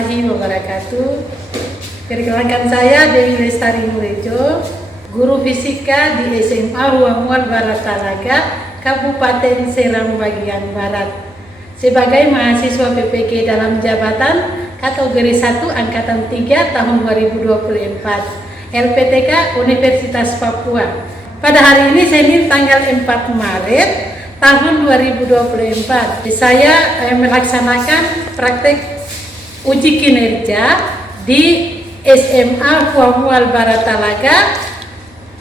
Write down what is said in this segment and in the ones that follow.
warahmatullahi wabarakatuh. Perkenalkan saya Dewi Lestari Nurejo, guru fisika di SMA Huamual Barat Talaga, Kabupaten Serang bagian Barat. Sebagai mahasiswa PPG dalam jabatan kategori 1 Angkatan 3 tahun 2024, LPTK Universitas Papua. Pada hari ini Senin tanggal 4 Maret tahun 2024, saya melaksanakan praktek uji kinerja di SMA Huamual Barat Talaga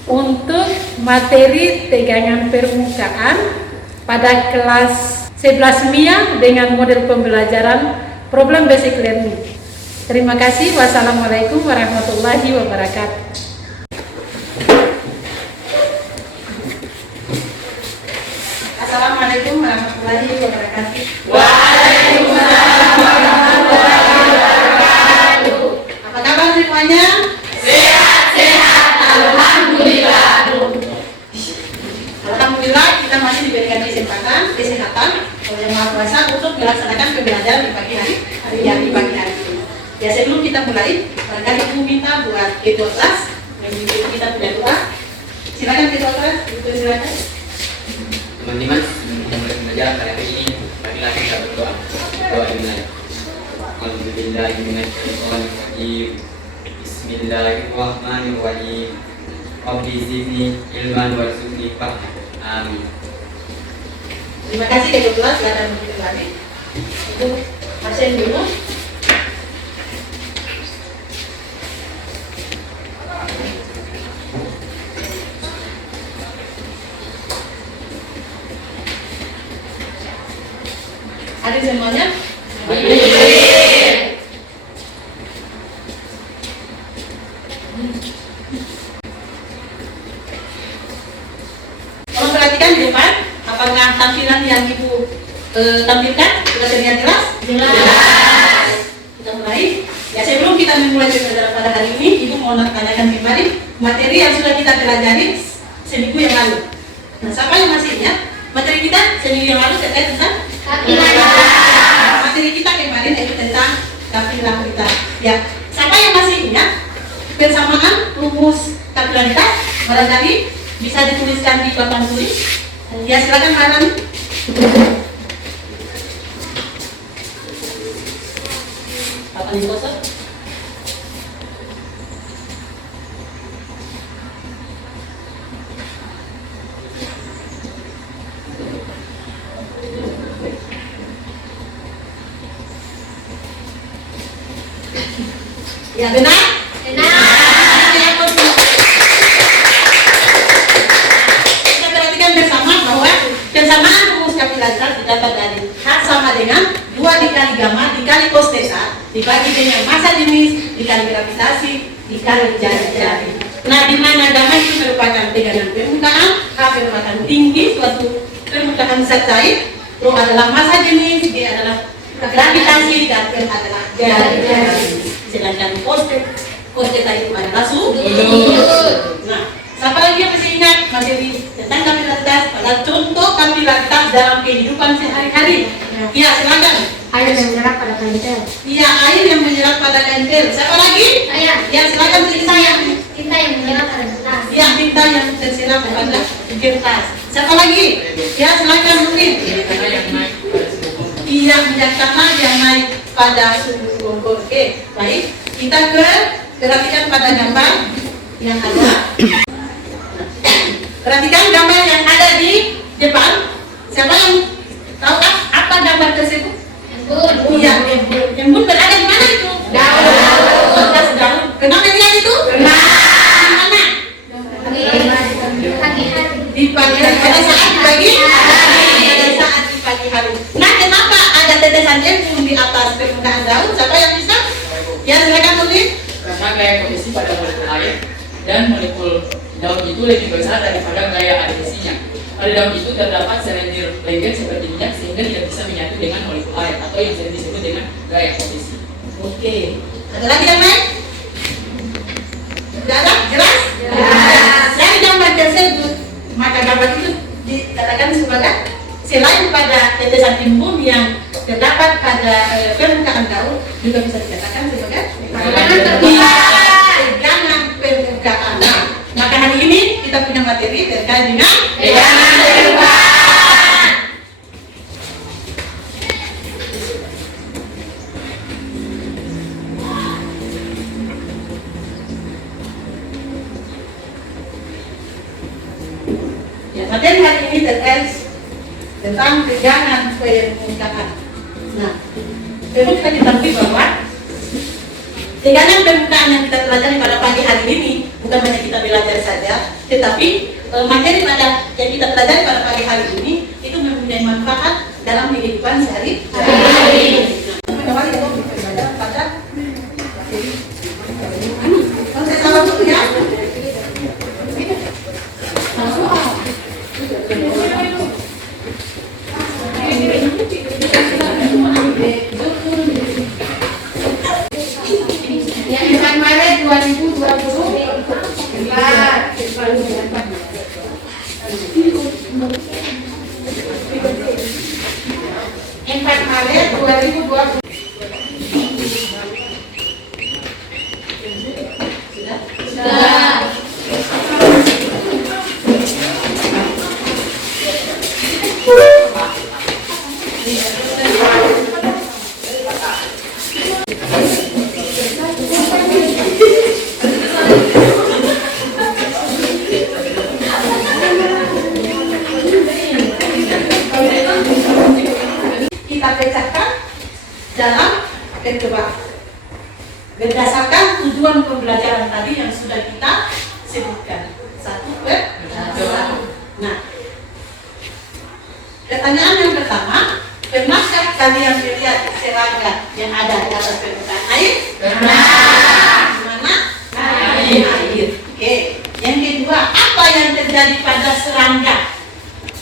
untuk materi tegangan permukaan pada kelas 11 MIA dengan model pembelajaran problem basic learning. Terima kasih. Wassalamualaikum warahmatullahi wabarakatuh. Assalamualaikum warahmatullahi wabarakatuh. Waalaikumsalam warahmatullahi wabarakatuh. Apa kabar semuanya? Sehat-sehat, alhamdulillah. Alhamdulillah kita masih diberikan kesehatan oleh Yang Maha Kuasa untuk melaksanakan pembelajaran di pagi hari ini. Ya, sebelum kita mulai, barangkali Ibu minta buat ketua kelas memimpin kita punya doa. Silakan ketua kelas, Ibu silakan. Teman-teman, sebelum mulai pembelajaran pada hari ini, marilah kita berdoa. Doa dimulai. Alhamdulillahirrahmanirrahim. Bismillahirrahmanirrahim. Rabbi zidni ilman warzuqni fahman. Amin. Terima kasih ketua kelas, silakan memimpin lagi. Ibu absen dulu. Hadir semuanya? Tolong perhatikan di depan, apakah tampilan yang Ibu tampilkan sudah terlihat jelas? Jelas. Kita mulai. Ya, sebelum kita memulai pembelajaran pada hari ini, Ibu mau tanyakan kembali materi yang sudah kita pelajari seminggu yang lalu. Nah, siapa yang masih ingat? Materi kita seminggu yang lalu terkait tentang materi kita kemarin itu tentang kapilaritas. Ya, siapa yang masih ingat persamaan rumus kapilaritas? Barangkali bisa dituliskan di papan tulis. Ya, silakan Pak Rani. Papan di kosong. Ya, benar? Kita perhatikan bersama bahwa persamaan rumus kapilaritas didapat dari H sama dengan 2 dikali gamma dikali cos theta dibagi dengan massa jenis dikali gravitasi dikali jari-jari. Nah, di mana gamma itu merupakan tegangan permukaan, H merupakan tinggi suatu permukaan zat cair, Rho adalah massa jenis, G adalah gravitasi, dan M adalah jari-jari. Sedangkan cos theta itu adalah sudut. Nah, siapa lagi yang masih ingat materi tentang kapilaritas pada contoh kapilaritas dalam kehidupan sehari-hari? Ya, silakan. Air yang menyerap pada kantel. Iya, air yang menyerap pada kantel. Siapa lagi? Saya. Ya, silakan Tinta tulis. tinta yang menyerap pada kertas. Ya, tinta yang tersirat pada kertas. Siapa lagi? Ya, silakan tulis. Iya, minyak tanah yang naik pada suhu kompor. Oke, baik. Kita perhatikan pada gambar yang ada. Perhatikan gambar yang ada di depan. Siapa yang tahu apa gambar tersebut? Embun. Iya, embun berada di mana itu? Daun. Kenapa lihat itu? Di mana? Pagi hari. Di pagi hari. Pada saat pagi? Pada saat di pagi hari. Nah, kenapa ada tetesan embun di atas permukaan daun? Siapa yang bisa? Ya, silakan tulis. Karena gaya kondisi pada molekul air dan molekul daun itu lebih besar daripada gaya adhesinya. Pada daun itu terdapat selendir lengket seperti minyak sehingga tidak bisa menyatu dengan molekul air atau yang sering disebut dengan gaya kondisi. Oke. Ada lagi yang lain? Tidak ada? Jelas? Jelas. Dari gambar tersebut, maka gambar itu dikatakan sebagai selain pada tetesan timbun yang terdapat pada permukaan laut juga bisa dikatakan sebagai tegangan permukaan. Nah, maka hari ini kita punya materi terkait dengan Tegangan permukaan. ya, materi hari ini terkait tentang tegangan permukaan. Nah, perlu kita ketahui bahwa tegangan permukaan yang kita pelajari pada pagi hari ini bukan hanya kita belajar saja, tetapi materi yang kita pelajari pada pagi hari ini itu mempunyai manfaat dalam kehidupan sehari-hari. Mengawali atau belajar pada materi. Kalau saya salah dulu ya. Yang 4 Maret 2020. 4 Maret 2020. Sudah. Kita pecahkan dalam percobaan berdasarkan tujuan pembelajaran tadi yang sudah kita sebutkan. Satu percobaan. Nah, pertanyaan yang pertama, pernahkah kalian melihat serangga yang ada di atas permukaan air? Pernah. Mana? Air. Air. Oke. Yang kedua, apa yang terjadi pada serangga?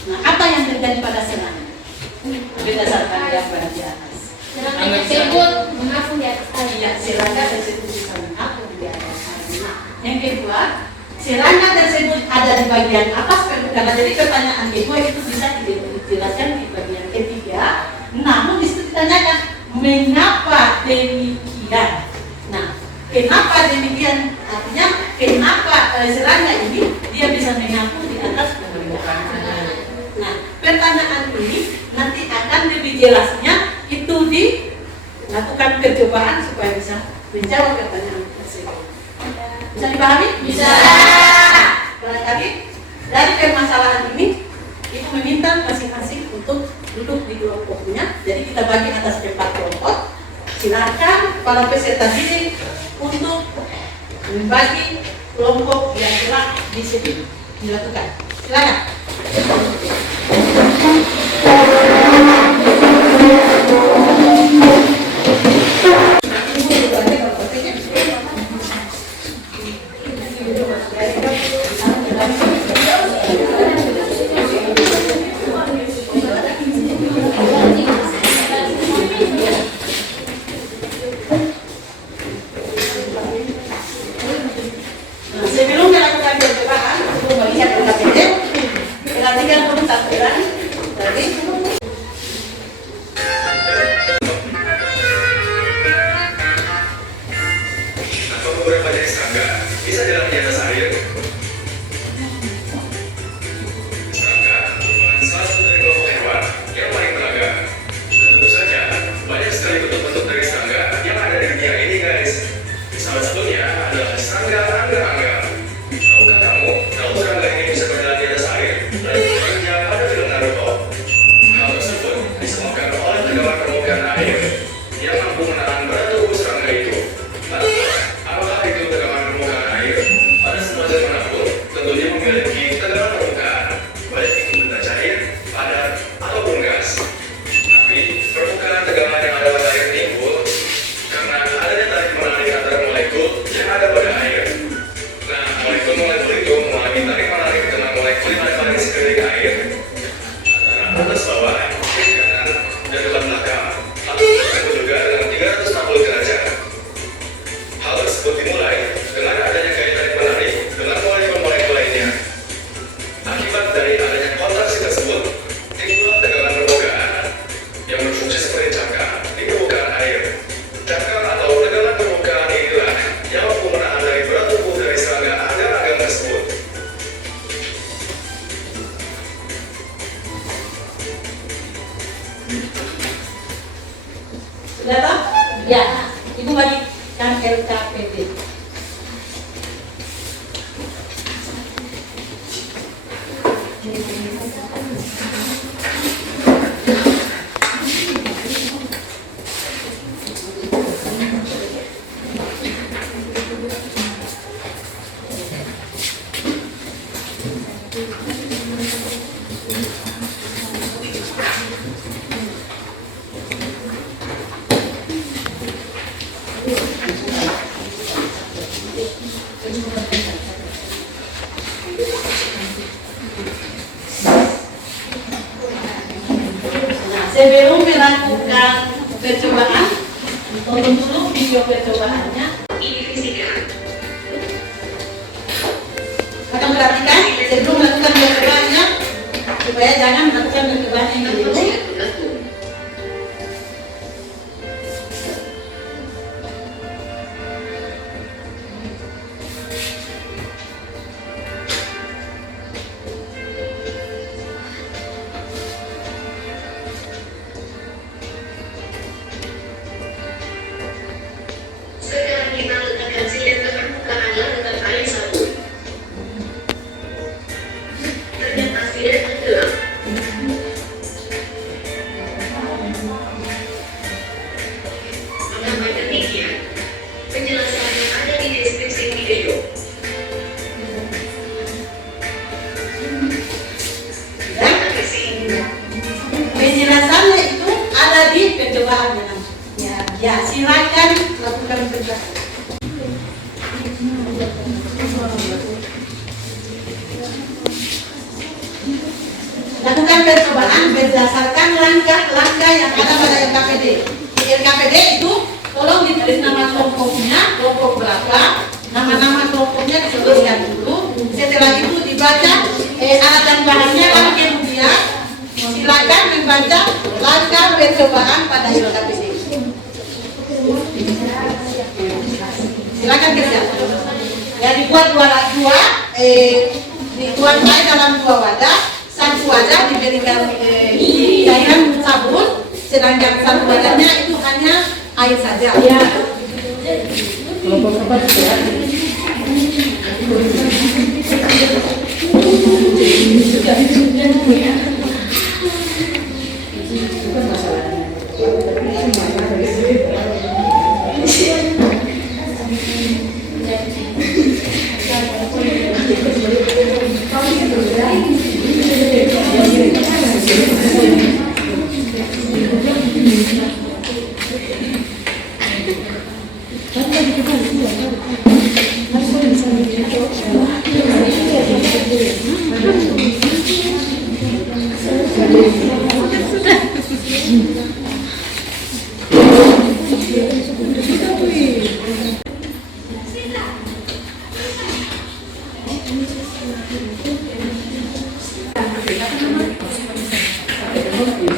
Nah, apa yang terjadi pada serangga? Berdasarkan gambar di atas. Serangga tersebut mengapung di atas air. Ya, serangga tersebut bisa mengapung di atas air. Nah, yang kedua, serangga tersebut ada di bagian atas permukaan. Jadi pertanyaan kedua itu bisa dijelaskan di bagian ketiga. Namun di situ ditanyakan mengapa demikian. Nah, kenapa demikian? Artinya kenapa serangga ini dia bisa mengapung di atas permukaan. Nah, pertanyaan ini nanti akan lebih jelasnya itu dilakukan percobaan supaya bisa menjawab pertanyaan tersebut. Bisa dipahami? Bisa. Barangkali dari permasalahan ini itu meminta masing-masing untuk duduk di kelompoknya. Jadi kita bagi atas 4 kelompok. Silakan para peserta didik untuk membagi kelompok yang telah dilakukan. Silakan. Sebelum melakukan percobaan, sebelum melihat PKPD, perhatikan dulu tampilan tadi. Atau beberapa jenis serangga bisa jalan di atas air. Serangga merupakan salah satu dari kelompok hewan yang paling beragam. Dan tentu saja banyak sekali bentuk-bentuk dari serangga yang ada di dunia ini, guys. Salah satunya adalah serangga angga-angga. Tahukah kamu kalau serangga ini bisa berjalan di atas air dan berikutnya pada film Naruto? Hal tersebut disebabkan oleh tegangan permukaan air yang mampu menahan berat tubuh serangga itu. Lalu, apakah itu tegangan permukaan air? Pada semua zat manapun tentunya memiliki tegangan permukaan, baik itu benda cair, padat, ataupun gas. Tapi permukaan tegangan yang ada pada air timbul karena adanya tarik menarik antara molekul yang ada pada air. Nah, molekul-molekul itu mengalami tarik menarik dengan molekul yang ada pada sekeliling air antara atas bawah, kiri kanan, dan depan belakang. Atau berlaku juga dengan 360 derajat. Hal tersebut dimulai dengan adanya gaya tarik menarik dengan molekul-molekul lainnya. Akibat dari adanya kontraksi tersebut, timbullah tegangan permukaan Sudah toh? Ya. Ibu bagikan LKPD. Sebelum melakukan percobaan, tonton dulu video percobaannya. Akan perhatikan sebelum melakukan percobaannya, supaya jangan melakukan percobaan yang dulu. Sekarang kita letakkan silet ke permukaan lakukan air sabun. Ternyata silet tenggelam. Mengapa demikian? Penjelasannya ada di deskripsi video. Terima kasih. Penjelasannya itu ada di percobaannya. Ya, silakan lakukan percobaan. Lakukan percobaan berdasarkan langkah-langkah yang ada pada LKPD. Di LKPD itu tolong ditulis nama kelompoknya, kelompok berapa, nama-nama kelompoknya disebutkan dulu. Setelah itu dibaca alat dan bahannya, lalu kemudian silakan membaca langkah percobaan pada LKPD. Silakan kerja. Ya, dibuat dituang air dalam 2 wadah. Satu wadah diberikan cairan sabun, sedangkan satu wadahnya itu hanya air saja. Ya.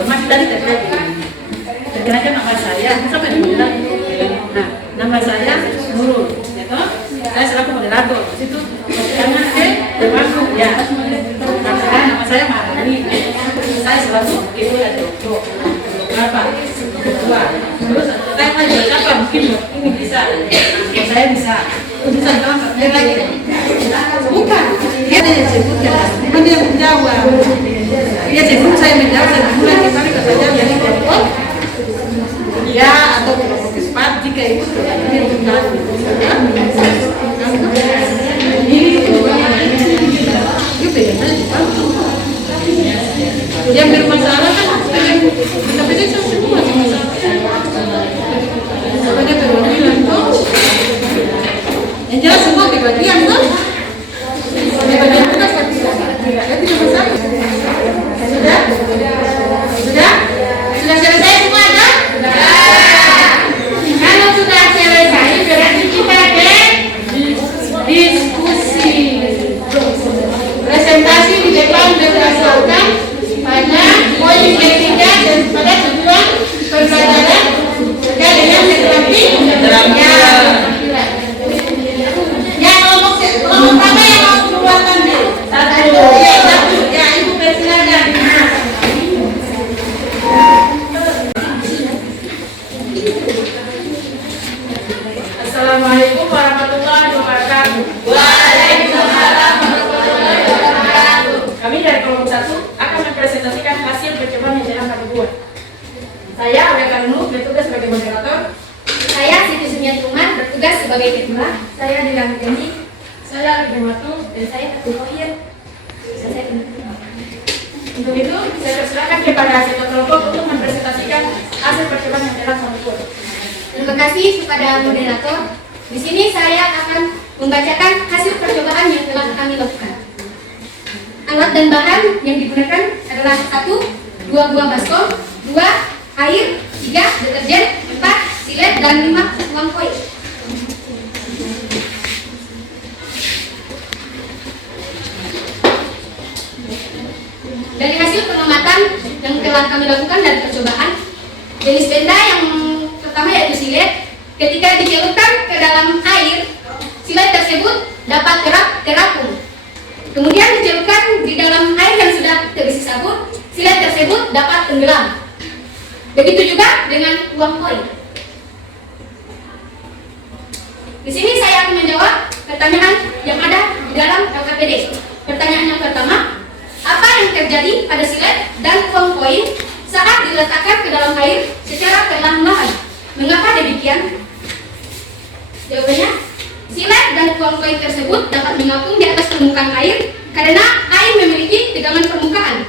Masih tadi terkenalkan nama saya, siapa yang bilang? Nah, nama saya Nurul, ya toh? Saya selaku moderator. Di situ karena termasuk ya. Nama saya Marani. Saya selaku ibu dan dokter. Berapa? Kedua. Terus saya mau siapa? Mungkin ini bisa. Saya bisa. Bisa dong. Yang lagi? Bukan. Dia disebutkan. Bukan dia menjawab. Dia sebelum saya menjawab, saya mulai kembali ke saja jadi kelompok ya atau kelompok keempat jika itu terjadi dengan yang bermasalah kan tapi dia semua masalah sebenarnya perwakilan tuh yang jelas semua kebagian tuh kebagian tugas tapi tidak masalah. Sudah selesai semua kan? Kalau sudah selesai berarti kita diskusi. Presentasi di depan berdasarkan pada poin ketiga dan pada tujuan Saya Aurel Karunu bertugas sebagai moderator. Saya Siti Sumiatuma bertugas sebagai ketua. Saya Dilan Jani. Saya Ridwan dan saya Abdul Wahid. Untuk itu, saya persilakan kepada sektor kelompok untuk mempresentasikan hasil percobaan yang telah kami buat. Terima kasih kepada moderator. Di sini saya akan membacakan hasil percobaan yang telah kami lakukan. Alat dan bahan yang digunakan adalah 1. 2 buah baskom, 2 air, 3 deterjen, 4 silet, dan 5 uang koin. Dari hasil pengamatan yang telah kami lakukan dari percobaan, jenis benda yang pertama yaitu silet. Ketika dicelupkan ke dalam air, silet tersebut dapat terapung. Kemudian dicelupkan di dalam air yang sudah terisi sabun, silet tersebut dapat tenggelam. Begitu juga dengan uang koin. Di sini saya akan menjawab pertanyaan yang ada di dalam LKPD. Pertanyaan yang pertama, apa yang terjadi pada silet dan uang koin saat diletakkan ke dalam air secara perlahan-lahan? Mengapa demikian? Jawabannya, silet dan uang koin tersebut dapat mengapung di atas permukaan air karena air memiliki tegangan permukaan.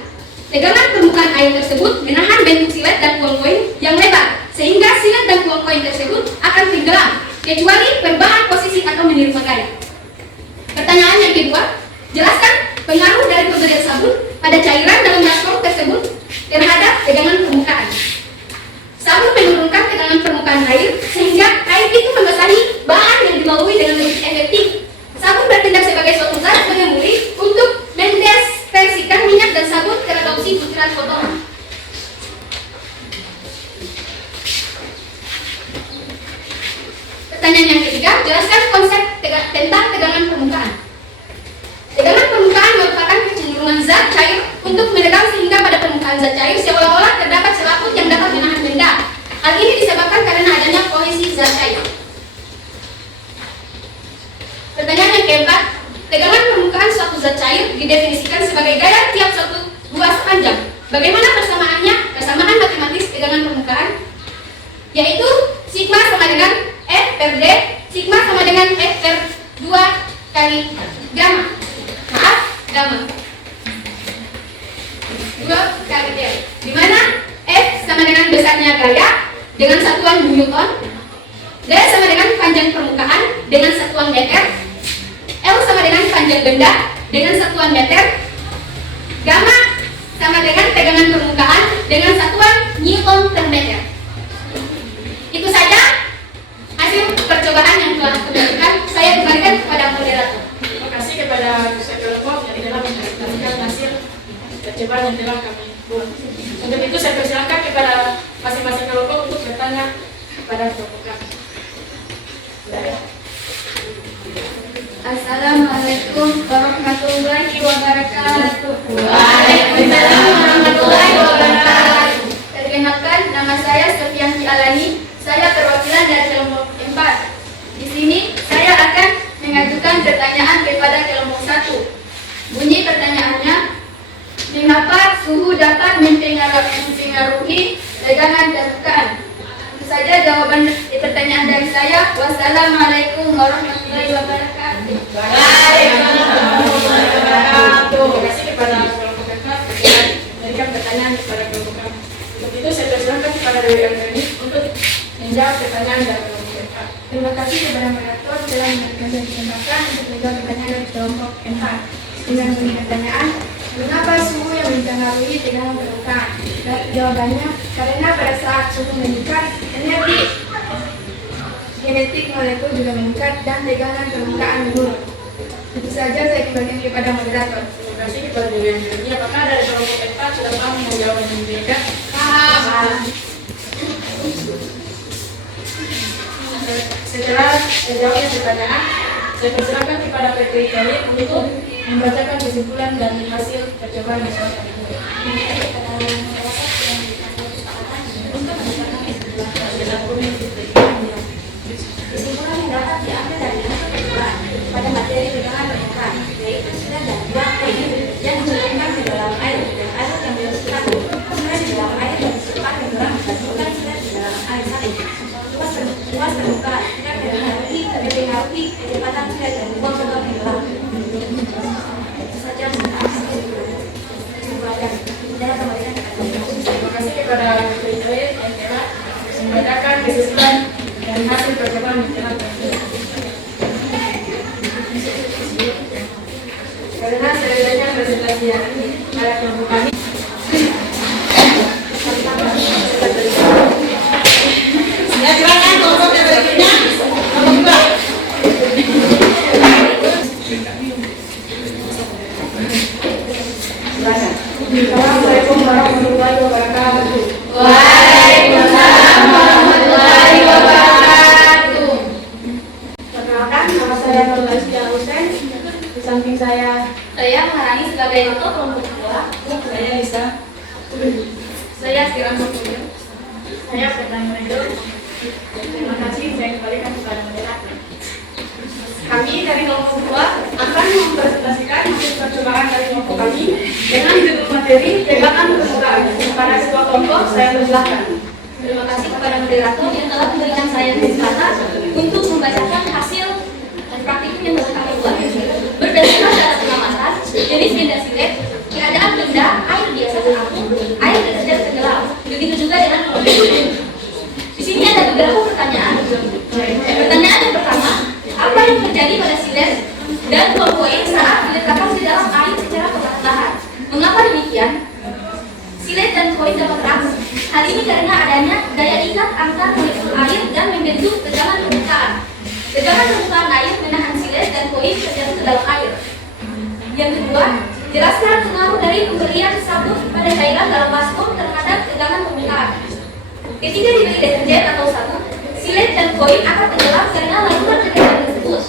Tegangan permukaan air tersebut menahan bentuk silet dan uang koin yang lebar, sehingga silet dan uang koin tersebut akan tenggelam, kecuali perubahan posisi atau menyerupai gaya. Pertanyaan yang kedua, jelaskan pengaruh dari pemberian sabun pada cairan dalam baskom tersebut terhadap tegangan permukaan. Sabun menurunkan tegangan permukaan air sehingga air itu membasahi bahan yang dilalui dengan lebih efektif. Sabun bertindak sebagai suatu zat pengemuri untuk mendispersikan minyak dan sabun teradopsi butiran kotoran. Pertanyaan yang ketiga, jelaskan konsep tentang tegangan permukaan. Tegangan permukaan merupakan kecenderungan zat cair untuk menegang sehingga pada permukaan zat cair seolah-olah terdapat selaput yang dapat menahan benda. Hal ini disebabkan karena adanya kohesi zat cair. Pertanyaan yang keempat, tegangan permukaan suatu zat cair didefinisikan sebagai gaya tiap suatu ruas panjang. Bagaimana persamaannya? Persamaan matematis tegangan permukaan yaitu sigma sama dengan F per D, sigma sama dengan F per 2 kali gamma. Maaf, gamma 2 kali L, di mana F sama dengan besarnya gaya dengan satuan Newton, D sama dengan panjang permukaan dengan satuan meter, L sama dengan panjang benda dengan satuan meter, gamma sama dengan tegangan permukaan dengan satuan Newton per meter. Itu saja hasil percobaan yang telah dilakukan. Saya kembalikan kepada moderator. Terima kasih kepada sektor kelompok yang telah mempresentasikan hasil percobaan yang telah kami buat. Untuk itu saya persilakan kepada masing-masing kelompok untuk bertanya kepada kelompok kami. Assalamualaikum warahmatullahi wabarakatuh. Waalaikumsalam warahmatullahi wabarakatuh. Perkenalkan, nama saya Sofianti Alani. Saya perwakilan dari kelompok 4. Di sini saya akan mengajukan pertanyaan kepada kelompok 1. Bunyi pertanyaannya, mengapa suhu dapat mempengaruhi tegangan permukaan? Itu saja jawaban pertanyaan dari saya. Wassalamualaikum warahmatullahi wabarakatuh. Waalaikumsalam warahmatullahi wabarakatuh. Terima kasih kepada kelompok kakak yang memberikan pertanyaan kepada kelompok kami. Untuk itu saya persilakan kepada Dewi Anggreni untuk menjawab pertanyaan dari kelompok kakak. Terima kasih kepada moderator telah memberikan kesempatan untuk menjawab pertanyaan dari kelompok 4. Dengan bunyi pertanyaan, mengapa suhu yang mempengaruhi tegangan permukaan? Jawabannya, karena pada saat suhu meningkat, energi genetik molekul juga meningkat dan tegangan permukaan menurun. Itu saja, saya kembalikan kepada moderator. Terima kasih kepada Dewi Anggreni. Apakah dari kelompok kakak sudah paham menjawab yang diberikan? Setelah terjawabnya pertanyaan, saya persilakan kepada PT Kali untuk membacakan kesimpulan dan hasil percobaan yang telah kami buat. Kesimpulan yang dapat diambil dari hasil percobaan pada materi tegangan permukaan, yaitu silet dan uang koin yang dicelupkan ke dalam air dan air yang dimasukkan di dalam air dan dimasukkan ke dalam kepada murid-murid yang telah membacakan kesusulan dan hasil percobaan di dalam karena sebenarnya presentasi yang ini pada kelompok kami. Ya, silakan kelompok yang berikutnya. Kelompok 2. Assalamualaikum warahmatullahi wabarakatuh. Waalaikumsalam warahmatullahi wabarakatuh. Perkenalkan, nama saya Nur Lasya Husain. Di samping saya Mengarani sebagai ketua kelompok 2. saya Lisa. Saya Siram Sopuyo. Saya Fernand Medo. Terima kasih, saya kembalikan kepada moderator. Kami dari kelompok 2 akan mempresentasikan hasil percobaan dari kelompok kami dengan judul materi tembakan permukaan. Kepada ketua kelompok, saya persilahkan. Terima kasih kepada moderator yang telah memberikan saya kesempatan untuk membacakan hasil praktikum yang telah kami buat. Berdasarkan data pengamatan, jenis benda silet, keadaan benda, air biasa terapung, air tidak tenggelam. Begitu juga dengan kelompok. Di sini ada beberapa pertanyaan. Pertanyaan yang pertama, apa yang terjadi pada silet dan koin saat diletakkan di dalam air secara perlahan? Mengapa demikian? Silet dan koin dapat reaksi. Hal ini karena adanya daya ikat antar molekul air dan membentuk tegangan permukaan. Tegangan permukaan air menahan silet dan koin terjatuh ke dalam air. Yang kedua, jelaskan pengaruh dari pemberian sabun pada cairan dalam baskom terhadap tegangan permukaan. Ketika diberi deterjen atau sabun, silet dan koin akan tenggelam karena larutan tegangan tersebut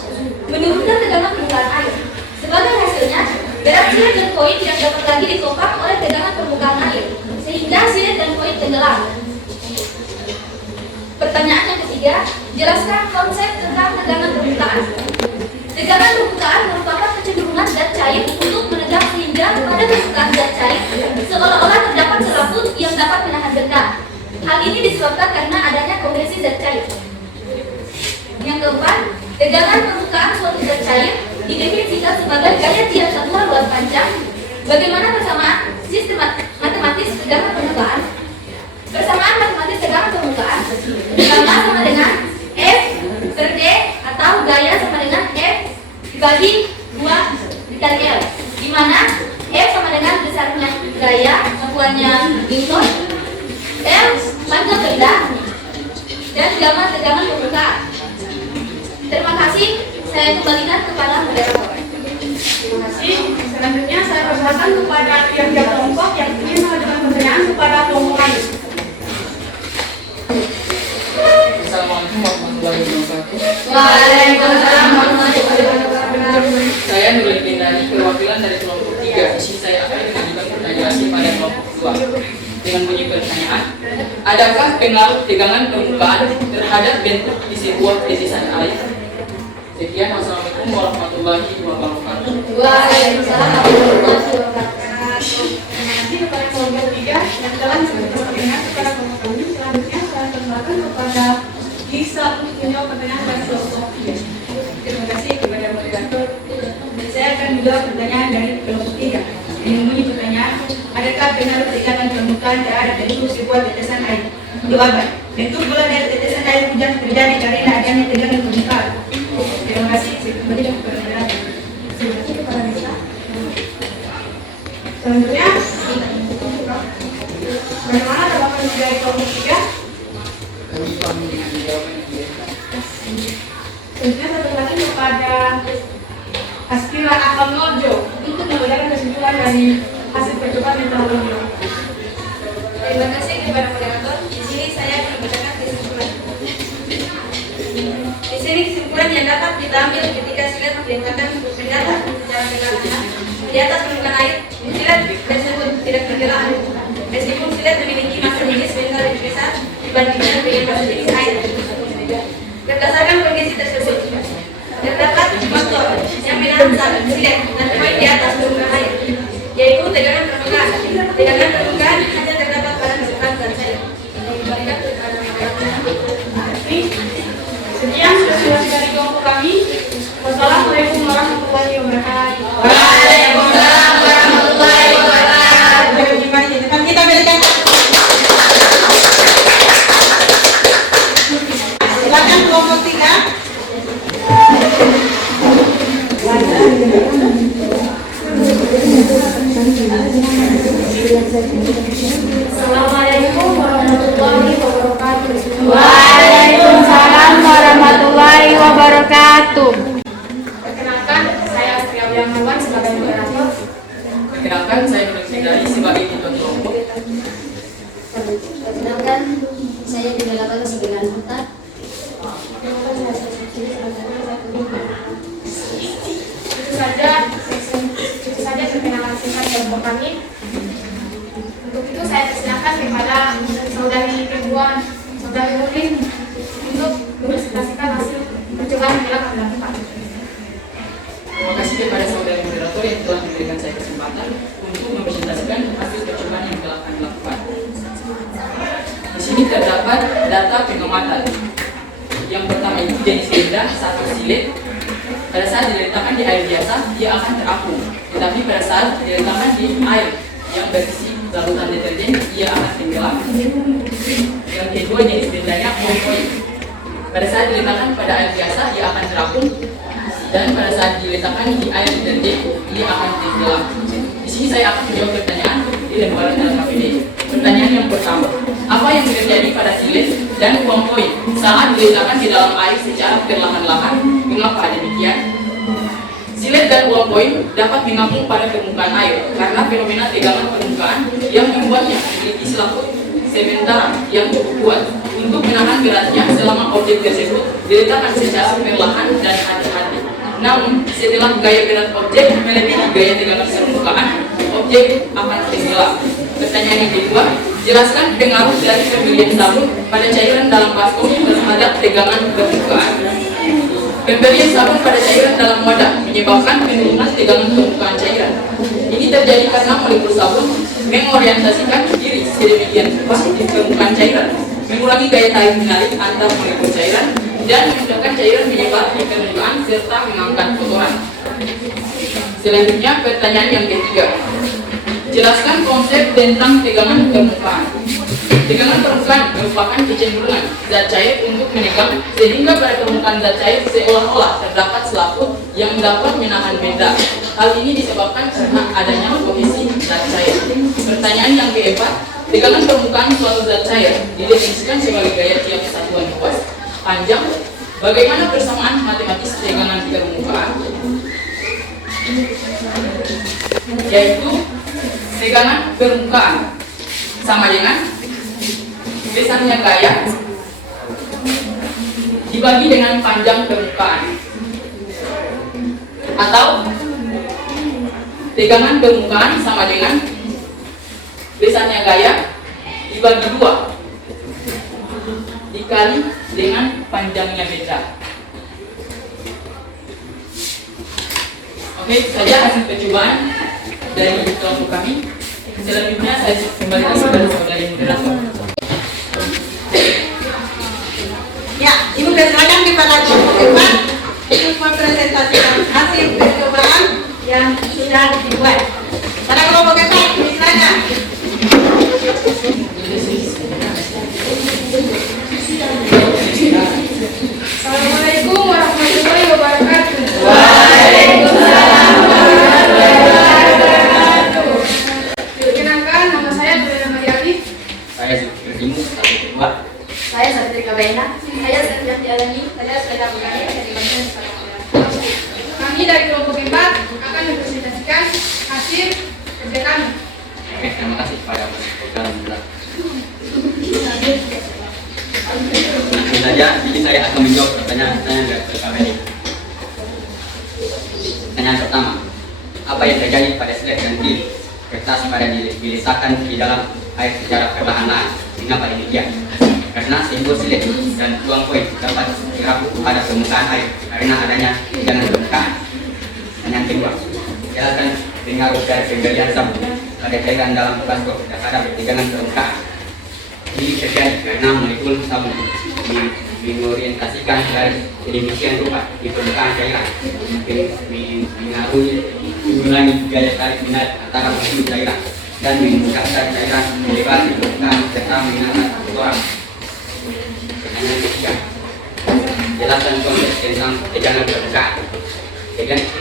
menurunkan tegangan permukaan air. Sebagai hasilnya, berat silet dan koin tidak dapat lagi ditopang oleh tegangan permukaan air, sehingga silet dan koin tenggelam. Pertanyaan yang ketiga, jelaskan konsep tentang tegangan permukaan. Tegangan permukaan merupakan kecenderungan zat cair untuk menegang sehingga pada permukaan zat cair seolah-olah terdapat selaput yang dapat menahan benda. Hal ini disebabkan karena adanya kompresi zat cair. Yang keempat, tegangan permukaan suatu zat cair didefinisikan sebagai gaya tiap satuan luas panjang. Bagaimana persamaan sistem matematis tegangan permukaan? Persamaan matematis tegangan permukaan gamma sama dengan F per D atau gaya sama dengan F dibagi 2 dikali L, di mana F sama dengan besarnya gaya satuannya Newton, L panjang benda, dan gamma tegangan permukaan. Terima kasih, saya kembalikan kepada moderator. Terima kasih. Selanjutnya saya persilakan kepada tiap-tiap kelompok yang ingin mengajukan pertanyaan kepada kelompok kami. Assalamualaikum warahmatullahi wabarakatuh. Waalaikumsalam warahmatullahi wabarakatuh. Saya Nurul Bindani, perwakilan dari kelompok 3. Isi saya akan mengajukan pertanyaan kepada kelompok 2 dengan bunyi pertanyaan. Adakah pengaruh tegangan permukaan terhadap bentuk di sebuah tetesan air? Sekian, wassalamualaikum warahmatullahi wabarakatuh. Waalaikumsalam warahmatullahi wabarakatuh. Terima kasih kepada kelompok 3 yang telah memberikan pertanyaan kepada kelompok kami. Selanjutnya saya persilakan kepada Lisa untuk menjawab pertanyaan dari kelompok 3. Terima kasih kepada moderator. Saya akan menjawab pertanyaan dari kelompok 3. Dengan bunyi pertanyaan, adakah pengaruh tegangan permukaan terhadap bentuk sebuah tetesan air? Jawaban, bentuk bulan dari tetesan air hujan terjadi karena adanya tegangan permukaan. Terima kasih. Saya kembalikan kepada moderator. Terima kasih kepada Lisa. Selanjutnya, bagaimana tanggapan dari kelompok 3? Kami paham dengan jawaban yang biasa. Selanjutnya satu lagi kepada Aspira Akal Nojo untuk memberikan kesimpulan dari hasil percobaan yang telah kami lakukan. Terima kasih kepada moderator. Di sini saya akan membacakan kesimpulan. Di sini kesimpulan yang dapat kita ambil ketika silet memerintahkan untuk senjata secara sederhana di atas permukaan air, silet tersebut tidak tenggelam. Meskipun silet memiliki massa jenis benda lebih besar dibandingkan dengan massa jenis air. Berdasarkan kondisi tersebut, terdapat faktor yang menahan silet dan koin di atas permukaan air, yaitu tegangan permukaan. Tegangan permukaan hanya terdapat pada permukaan zat cair. Diberikan kepada moderator. Sekian presentasi dari kelompok kami. Wassalamualaikum warahmatullahi wabarakatuh. Waalaikumsalam warahmatullahi wabarakatuh. Kita berikan Waalaikumsalam warahmatullahi wabarakatuh. Perkenalkan, saya Astria Wiyangawan sebagai moderator. Perkenalkan, saya Nurul Firdari sebagai ketua kelompok. Perkenalkan, saya juga dapat sebagai anggota. Itu saja perkenalan singkat kelompok kami. Untuk itu saya persilakan kepada saudari Ridwan, saudari Nurlin untuk mempresentasikan hasil percobaan yang telah kami lakukan. Terima kasih kepada saudara moderator yang telah memberikan saya kesempatan untuk mempresentasikan hasil percobaan yang telah kami lakukan. Di sini terdapat data pengamatan. Yang pertama itu jenis benda satu silet. Pada saat diletakkan di air biasa, dia akan terapung. Tetapi pada saat diletakkan di air yang berisi larutan deterjen, dia akan tenggelam. Yang kedua jenis bendanya koi. Pada saat diletakkan pada air biasa, dia akan terapung. Dan pada saat diletakkan di air deterjen, dia akan tenggelam. Di sini saya akan menjawab pertanyaan di lembaran LKPD. Pertanyaan yang pertama, apa yang terjadi pada silet dan uang koin saat diletakkan di dalam air secara perlahan-lahan? Mengapa demikian? Silet dan uang koin dapat mengapung pada permukaan air karena fenomena tegangan permukaan yang membuatnya memiliki selaput sementara yang cukup kuat untuk menahan beratnya selama objek tersebut diletakkan secara perlahan dan hati-hati. Namun, setelah gaya berat objek melebihi gaya tegangan permukaan, objek akan tenggelam. Pertanyaan yang kedua, jelaskan pengaruh dari pemberian sabun pada cairan dalam baskom terhadap tegangan permukaan. Pemberian sabun pada cairan dalam wadah menyebabkan penurunan tegangan permukaan cairan. Ini terjadi karena molekul sabun mengorientasikan diri sedemikian rupa di permukaan cairan, mengurangi gaya tarik menarik antar molekul cairan, dan memudahkan cairan menyebar di permukaan serta mengangkat kotoran. Selanjutnya, pertanyaan yang ketiga. Jelaskan konsep tentang tegangan permukaan. Tegangan permukaan merupakan kecenderungan zat cair untuk menegang sehingga pada permukaan zat cair seolah-olah terdapat selaput yang dapat menahan benda. Hal ini disebabkan karena adanya kohesi zat cair. Pertanyaan yang keempat, tegangan permukaan suatu zat cair didefinisikan sebagai gaya tiap satuan luas, panjang. Bagaimana persamaan matematis tegangan permukaan? Yaitu tegangan permukaan sama dengan besarnya gaya dibagi dengan panjang permukaan, atau tegangan permukaan sama dengan besarnya gaya dibagi 2 dikali dengan panjangnya benda. Oke, itu saja hasil percobaan dari kelompok kami. Selanjutnya saya kembali kepada saudari moderator. Ya, Ibu persilakan kepada kelompok 4 untuk mempresentasikan hasil percobaan yang sudah dibuat. Pada kelompok 4, misalnya. Assalamualaikum warahmatullahi wabarakatuh. Waalaikumsalam warahmatullahi wabarakatuh. Perkenalkan, nama saya Nurlin Mariati. Saya Zulkifli Pak. Saya Satri Kabaina. Saya Sertiati Alani. Saya Seda Bukari dari Banten Kami dari kelompok 4 akan mempresentasikan hasil kerja kami. Oke, terima kasih kepada program berat. Langsung saja, jadi saya akan menjawab pertanyaan-pertanyaan dari KPD. Pertanyaan pertama, apa yang terjadi pada silet dan til kertas pada diletakkan di dalam air secara perlahan-lahan? Mengapa demikian? Karena simbol silet dan uang koin dapat dirapuk pada permukaan air karena adanya tegangan permukaan. Pertanyaan kedua, jelaskan pengaruh dari pemberian sabun pada cairan dalam baskom terhadap tegangan permukaan. Ini terjadi karena molekul sabun mengorientasikan dari sedemikian rupa di permukaan cairan, mengurangi gaya tarik menarik antara molekul cairan dan memudahkan cairan menyebar di permukaan serta mengangkat kotoran. Pertanyaan ketiga, jelaskan konsep tentang tegangan permukaan.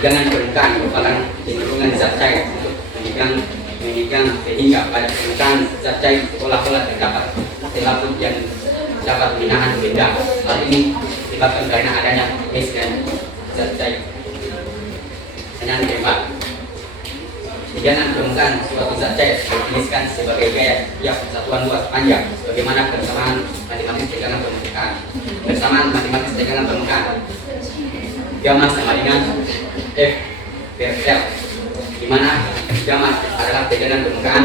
Tegangan permukaan merupakan cenderungan zat cair untuk menegang sehingga pada permukaan zat cair seolah-olah terdapat selaput yang dapat menahan denda. Hal ini disebabkan karena adanya kes dan zat dengan tembak. Pidana permukaan suatu zat cair dituliskan sebagai gaya tiap satuan luas panjang, bagaimana persamaan matematis tegangan permukaan. Persamaan matematis tegangan permukaan gamma sama dengan F per L, di mana gamma adalah tegangan permukaan,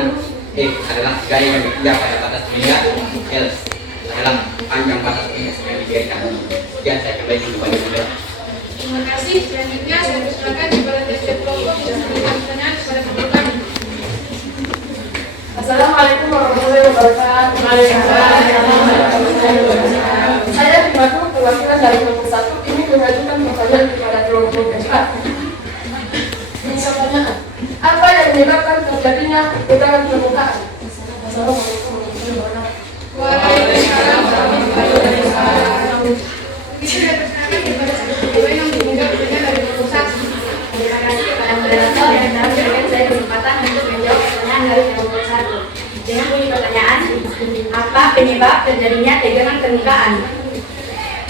F adalah gaya yang berpijak pada batas benda, L adalah panjang batas benda yang diberikan. Sekian saya kembali kepada Anda. Terima kasih. Selanjutnya saya persilakan kepada tiap kelompok yang memberikan pertanyaan kepada kelompok kami. Assalamualaikum warahmatullahi wabarakatuh. Saya Dimaku, perwakilan dari kelompok 1 ini mengajukan pertanyaan kepada kelompok 4. Ini pertanyaan, apa yang menyebabkan terjadinya tegangan permukaan? Assalamualaikum warahmatullahi wabarakatuh. Waalaikumsalam warahmatullahi wabarakatuh. Begitu saya persilakan kepada kelompok yang menjawab pertanyaan dari kelompok 1. Terima kasih kepada moderator yang telah memberikan saya kesempatan untuk menjawab pertanyaan dari kelompok 1. Dengan bunyi pertanyaan, apa penyebab terjadinya tegangan permukaan?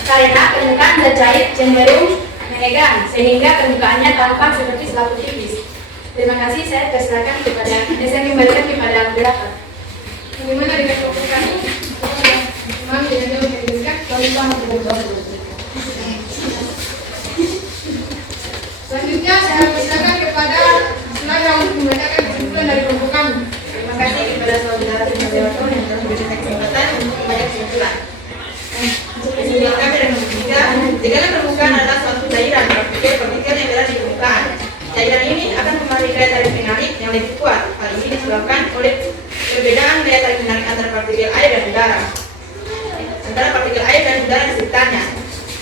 Karena permukaan zat cair cenderung menegang sehingga permukaannya tampak seperti selaput tipis. Terima kasih, saya persilakan saya kembalikan kepada moderator. Bagaimana dengan kelompok kami? Memang dengan jawab yang diberikan, selanjutnya saya persilakan kepada Naya untuk membacakan kesimpulan dari kelompok kami. Terima kasih kepada saudara moderator yang telah memberikan kesempatan untuk membaca kesimpulan. Kesimpulan kami dan ketiga, tegangan permukaan adalah suatu cairan partikel yang berada di permukaan. Cairan ini akan memiliki daya tarik menarik yang lebih kuat. Hal ini disebabkan oleh perbedaan daya tarik menarik antara partikel air dan udara, antara partikel air dan udara di sekitarnya.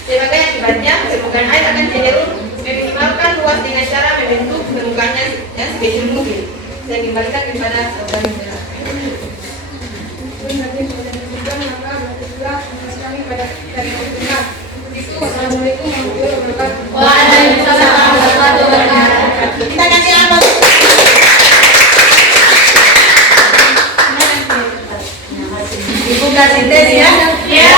Sebagai akibatnya, permukaan air akan cenderung meminimalkan luas dengan cara membentuk permukaannya yang sekecil mungkin. Saya kembalikan kepada saudara moderator. Assalamualaikum warahmatullahi wabarakatuh. Waalaikumsalam warahmatullahi wabarakatuh. Kita kasih apa? Dibuka sintes ya. Ya.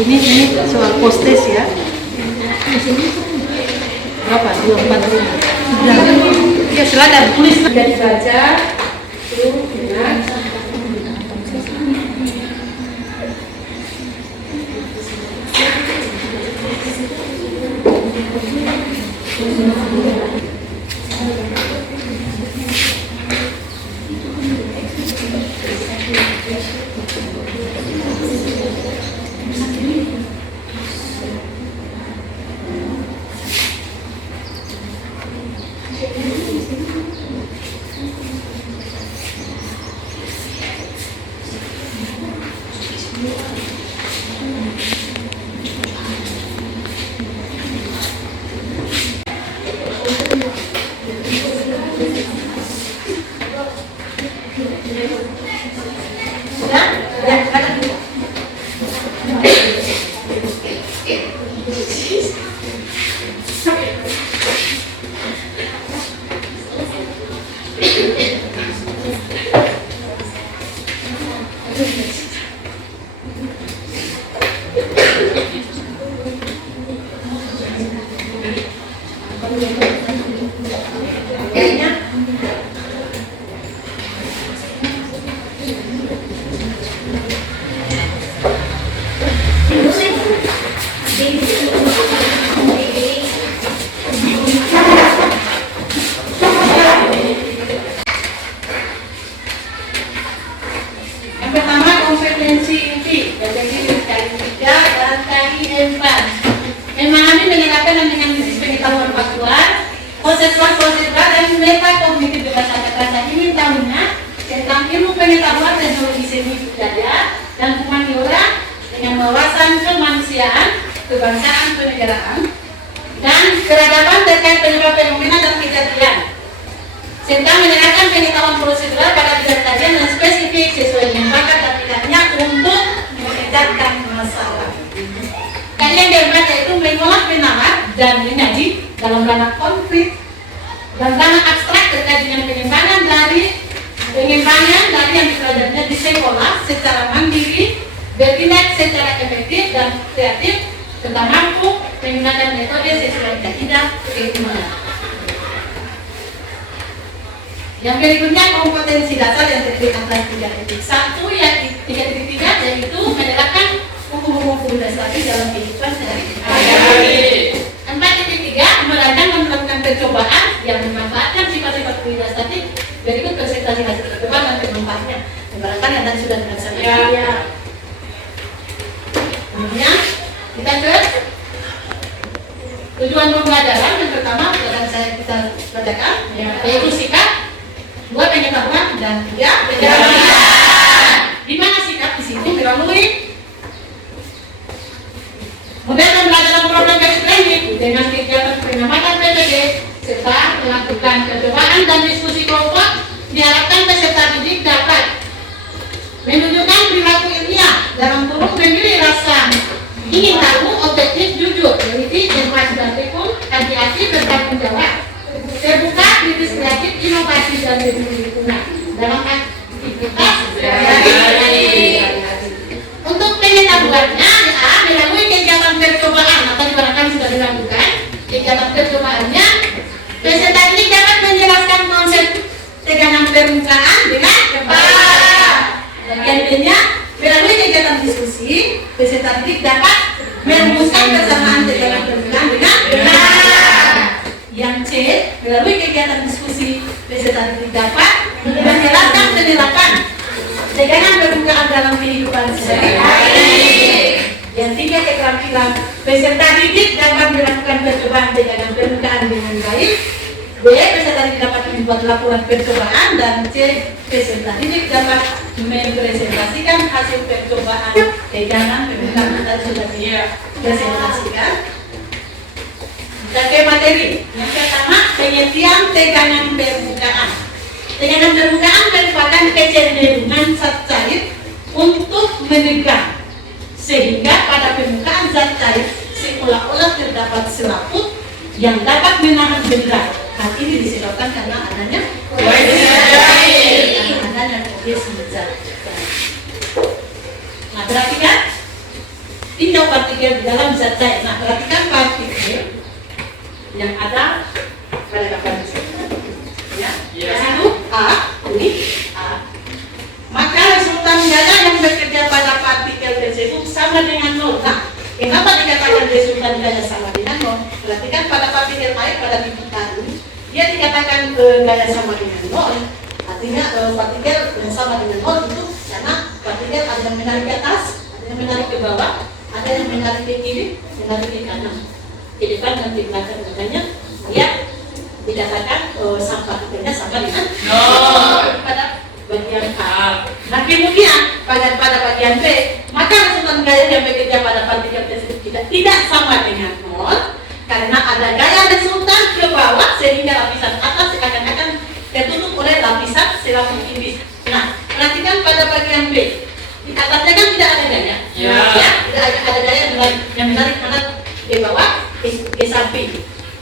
Ini soal postes ya. Berapa? 24. Ya silakan tulis. Sudah dibaca, itu benar. Yang pertama kompetensi inti, kompetensi KI 3 dan KI 4. Memahami, menerapkan dan menganalisis pengetahuan faktual, konseptual, dan metakognitif berdasar kekerasan ini tahunya tentang ilmu pengetahuan teknologi seni budaya dan humaniora dengan wawasan kemanusiaan, kebangsaan, kenegaraan, dan peradaban terkait penyebab fenomena dan kejadian, serta menerapkan pengetahuan prosedural pada bidang kajian dan spesifik sesuai dengan bakat dan minatnya untuk memecahkan masalah. Kalian yang baca itu mengolah penamat dan menyaji dalam ranah konkret dan ranah abstrak terkait dengan pengembangan dari yang dipelajarinya di sekolah secara mandiri, bertindak secara efektif dan kreatif, serta mampu menggunakan metode sesuai kaidah keilmuan. Yang berikutnya kompetensi dasar yang terdiri atas 3.1 yaitu menerapkan hukum-hukum fundamental dalam kehidupan sehari-hari. 4.3 merancang dan melakukan percobaan yang memanfaatkan sifat-sifat statik berikut presentasi hasil percobaan dan pemanfaatnya. Barangkali yang tadi sudah dilaksanakan. Kemudian kita ke tujuan pembelajaran. Yang pertama kita bacakan yaitu sikap, 2 pengetahuan, dan 3 penjelasan. Di mana sikap di situ melalui model pembelajaran program basic learning dengan kegiatan pengamatan PPD serta melakukan percobaan dan diskusi kelompok, diharapkan peserta didik dapat menunjukkan perilaku ilmiah dalam kurung memilih rasa ingin tahu, objektif, jujur, teliti, cermat dan tekun, hati-hati, bertanggung jawab, terbuka, kritis, kreatif, inovasi dan lingkungan dalam aktivitas sehari-hari. Untuk pengetahuannya, melalui kegiatan percobaan atau barangkali sudah dilakukan kegiatan percobaannya, peserta didik dapat menjelaskan konsep tegangan permukaan dengan cepat. Bagian B-nya, melalui kegiatan diskusi, peserta didik dapat merumuskan persamaan tegangan permukaan dengan benar. Yang C, melalui kegiatan diskusi, peserta didik dapat menjelaskan penerapan tegangan permukaan dalam kehidupan sehari-hari. Yang 3, keterampilan peserta didik dapat melakukan percobaan tegangan permukaan dengan baik. B, peserta didik dapat membuat laporan percobaan. Dan C, peserta didik dapat mempresentasikan hasil percobaan tegangan permukaan. Tadi sudah dipresentasikan. Kita ke materi. Yang pertama, pengertian tegangan permukaan. Tegangan permukaan merupakan kecenderungan zat cair untuk menegang, sehingga pada permukaan zat cair seolah-olah terdapat selaput yang dapat menahan berat. Hal ini disebabkan karena adanya kohesi zat. Nah, perhatikan tinjau partikel di dalam zat cair. Nah, perhatikan partikel yang ada pada gambar di sini. Ya, satu A, ini A. Maka resultan gaya yang bekerja pada partikel tersebut sama dengan nol. Nah, kenapa dikatakan resultan gaya sama dengan nol? Perhatikan pada partikel air pada titik tadi, dia dikatakan gaya sama dengan nol. Artinya partikel yang sama dengan nol itu karena partikel ada yang menarik ke atas, ada yang menarik ke bawah, ada yang menarik ke kiri, menarik ke kanan, ke depan dan ke belakang. Makanya dia dikatakan sama partikelnya sama dengan nol pada bagian A. Nah, kemudian pada bagian B, maka resultan gaya yang bekerja pada partikel tersebut tidak sama dengan nol karena ada gaya resultan ke bawah sehingga lapisan atas seakan-akan tertutup oleh lapisan selaput tipis. Nah, perhatikan pada bagian B, di atasnya kan tidak ada gaya, tidak ada gaya yang menarik kanan ke bawah ke samping,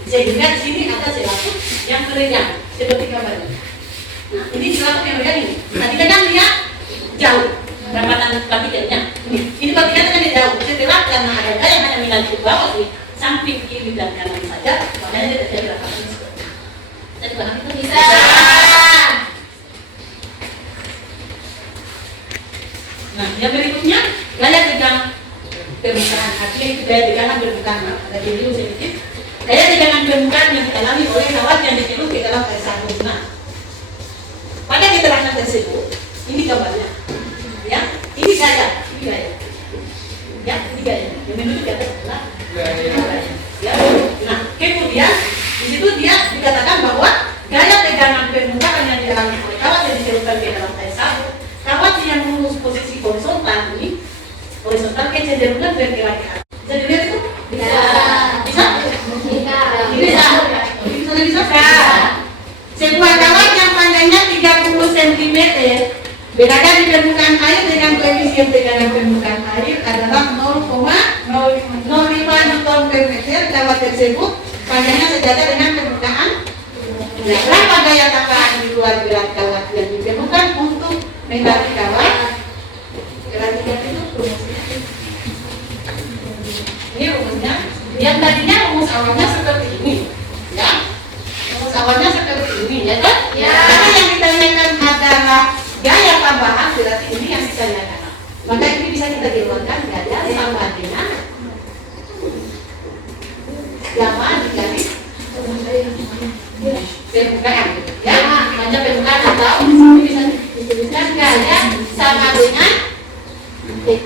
sehingga di sini ada selaput yang meregang seperti gambar ini. Nah, ini selaput yang meregang ini. Tadi kan dia jauh rambatan partikelnya. Ini partikelnya kan jauh. Setelah karena ada gaya yang hanya menarik ke bawah di samping kiri dan kanan saja, makanya dia terjadi rambatan ini. Jadi bahan itu bisa. Nah, yang berikutnya gaya tegang permukaan. Artinya itu gaya tegangan permukaan. Ada video sedikit. Gaya tegangan permukaan yang dialami oleh kawat yang dicelup ke dalam air sabun. Nah, pada keterangan tersebut, ini gambarnya. Ya, ini gaya. Ya, ini gaya. Yang menunjuk ke atas adalah gaya. Ya. Nah, kemudian di situ dia dikatakan bahwa gaya tegangan permukaan yang dialami oleh kawat yang dicelupkan ke dalam air sabun, kawat yang mengurus posisi horizontal ini, horizontal kecenderungan bergerak ke atas. Jadi lihat itu? Bisa? Bisa. Sebuah kawat yang panjangnya 30 cm berada di permukaan air dengan koefisien tegangan permukaan air adalah 0,05 Newton per meter. Kawat tersebut Panjangnya sejajar dengan permukaan. Nah, berapa gaya tambahan di luar gerak kawat yang ditemukan untuk mengganti kawat? Perhatikan itu rumusnya. Ini rumusnya. Yang tadinya rumus awalnya seperti ini, ya. Rumus awalnya seperti ini, ya kan? Ya. Karena yang ditanyakan adalah gaya tambahan, berarti ini yang ditanyakan. Maka ini bisa kita keluarkan gaya sama dengan gamma dikali permukaan, ya. Hanya permukaan atau ini bisa dituliskan gaya sama dengan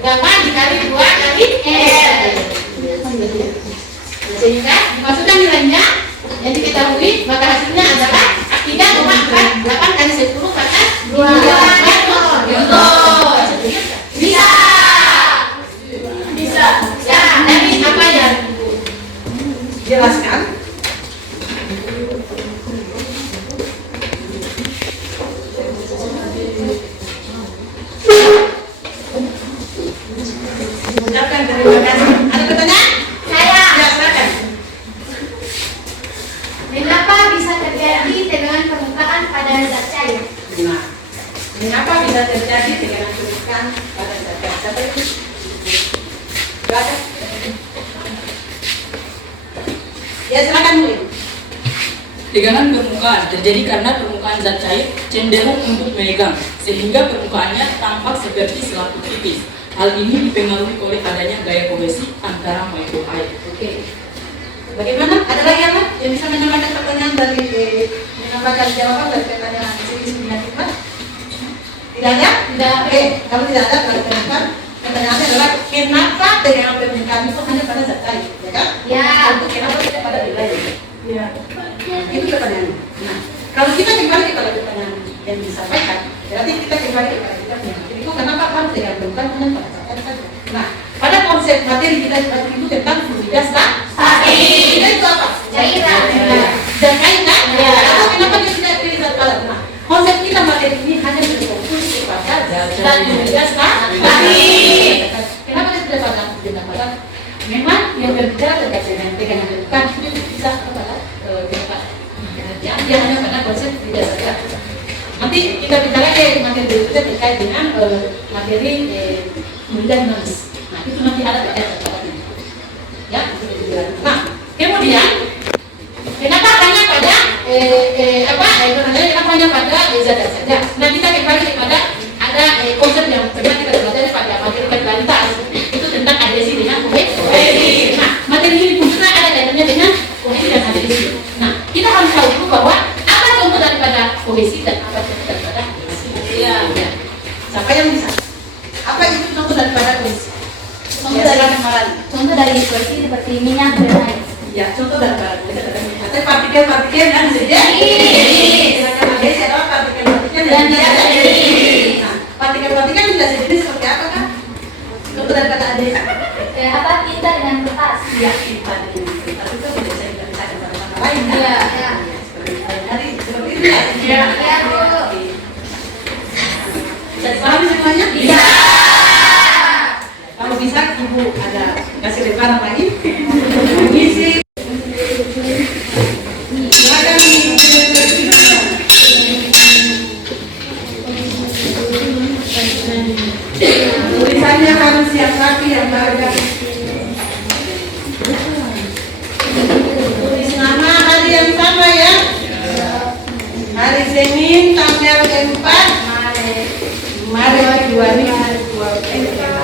gamma dikali 2 kali R. Sehingga dimasukkan nilainya yang diketahui, maka hasilnya adalah 3,48 kali 10 pangkat 2 Newton. Bisa. Bisa. Ya, dari apa yang jelaskan? Ucapkan terima kasih. Ada pertanyaan? Saya. Ya, silakan. Mengapa bisa terjadi tegangan permukaan pada zat cair? Nah, mengapa bisa terjadi tegangan permukaan pada zat cair? Siapa itu? Silakan. Ya, silakan mulai. Tegangan permukaan terjadi karena permukaan zat cair cenderung untuk menegang, sehingga permukaannya tampak seperti selaput tipis. Hal ini dipengaruhi oleh adanya gaya kohesi antara molekul air. Oke. Bagaimana? Ada lagi apa yang bisa menambahkan pertanyaan dari menambahkan jawaban dari pertanyaan sisi negatif? Tidak ada? Tidak. Oke. Kalau tidak ada, berarti pertanyaannya adalah kenapa tegangan permukaan itu hanya pada zat cair, ya kan? Ya. Untuk kenapa tidak pada yang lain? Ya. Itu pertanyaannya. Nah, kalau kita kembali kepada pertanyaan yang disampaikan, berarti kita kembali kepada kita itu kenapa harus tegangan permukaan hanya pada zat cair saja? Nah, pada konsep materi kita itu tentang fluiditas statis. Itu apa? Cairan. Dan cairan. Atau kenapa dia tidak pilih zat padat? Nah, konsep kita materi ini hanya berfokus kepada zat fluiditas statis. Kenapa dia tidak pada zat padat? Memang yang berbicara terkait dengan tegangan permukaan itu bisa kepada permukaan. Ya, dia hanya pada konsep fluiditas saja. Nanti kita bicara ke materi berikutnya terkait dengan materi fluiditas dinamis. Nah, itu nanti ada terkait dengan ya. Nah, kemudian kenapa hanya pada kenapa hanya pada zat saja? Nah, kita kembali kepada ada konsep yang pernah kita pelajari pada materi kualitas itu tentang adhesi dengan kohesi. Nah, materi ini pun juga ada kaitannya dengan kohesi dan adhesi. Nah, kita harus tahu dulu bahwa apa contoh daripada kohesi dan apa contoh daripada adhesi. Iya. Siapa yang bisa? Apa itu contoh daripada kohesi? Contoh dari kohesi seperti minyak dan air. Ya, contoh daripada partikel-partikel yang terjadi. Misalnya adhesi adalah partikel-partikel yang tidak sejenis. Nah, partikel-partikel yang tidak sejenis seperti apa kan? Contoh daripada adhesi. Tinta dengan kertas. Ya, tinta dengan kertas itu bisa kita pisahkan pada mata lain. Iya. Seperti itu ya. Iya, Bu. Bisa dipahami semuanya? Bisa. Kalau bisa, Ibu ada kasih lebaran lagi. Mengisi. Silakan tulisannya harus yang rapi, yang bagus. Tulis nama hari yang sama ya. Hari Senin tanggal 4 Maret 2024.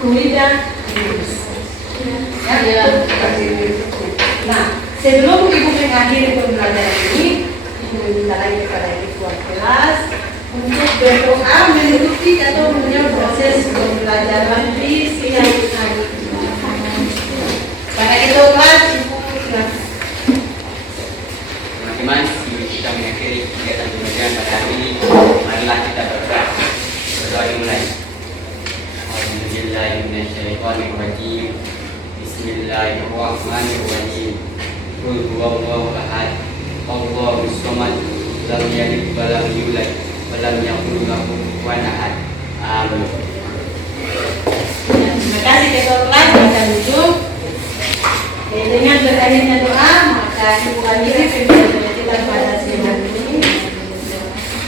kuliah. Ya, nah, sebelum Ibu mengakhiri pembelajaran ini, Ibu minta lagi kepada Ibu tuan kelas untuk berdoa menutupi atau menutup proses pembelajaran di siang hari. Pada itu kelas, Ibu silakan. Teman-teman, sebelum kita mengakhiri kegiatan pembelajaran pada hari ini, marilah kita berdoa. Berdoa dimulai. Bismillahirrahmanirrahim. Bismillahirrahmanirrahim. Qul huwallahu ahad. Allahus samad. Lam yalid wa lam yulad wa lam yakul lahu kufuwan ahad. Amin. Terima kasih ketua kelas, silakan duduk. Dengan berakhirnya doa, maka Ibu akhiri pembelajaran kita pada siang hari ini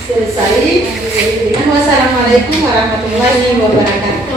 selesai. Dengan wassalamualaikum warahmatullahi wabarakatuh.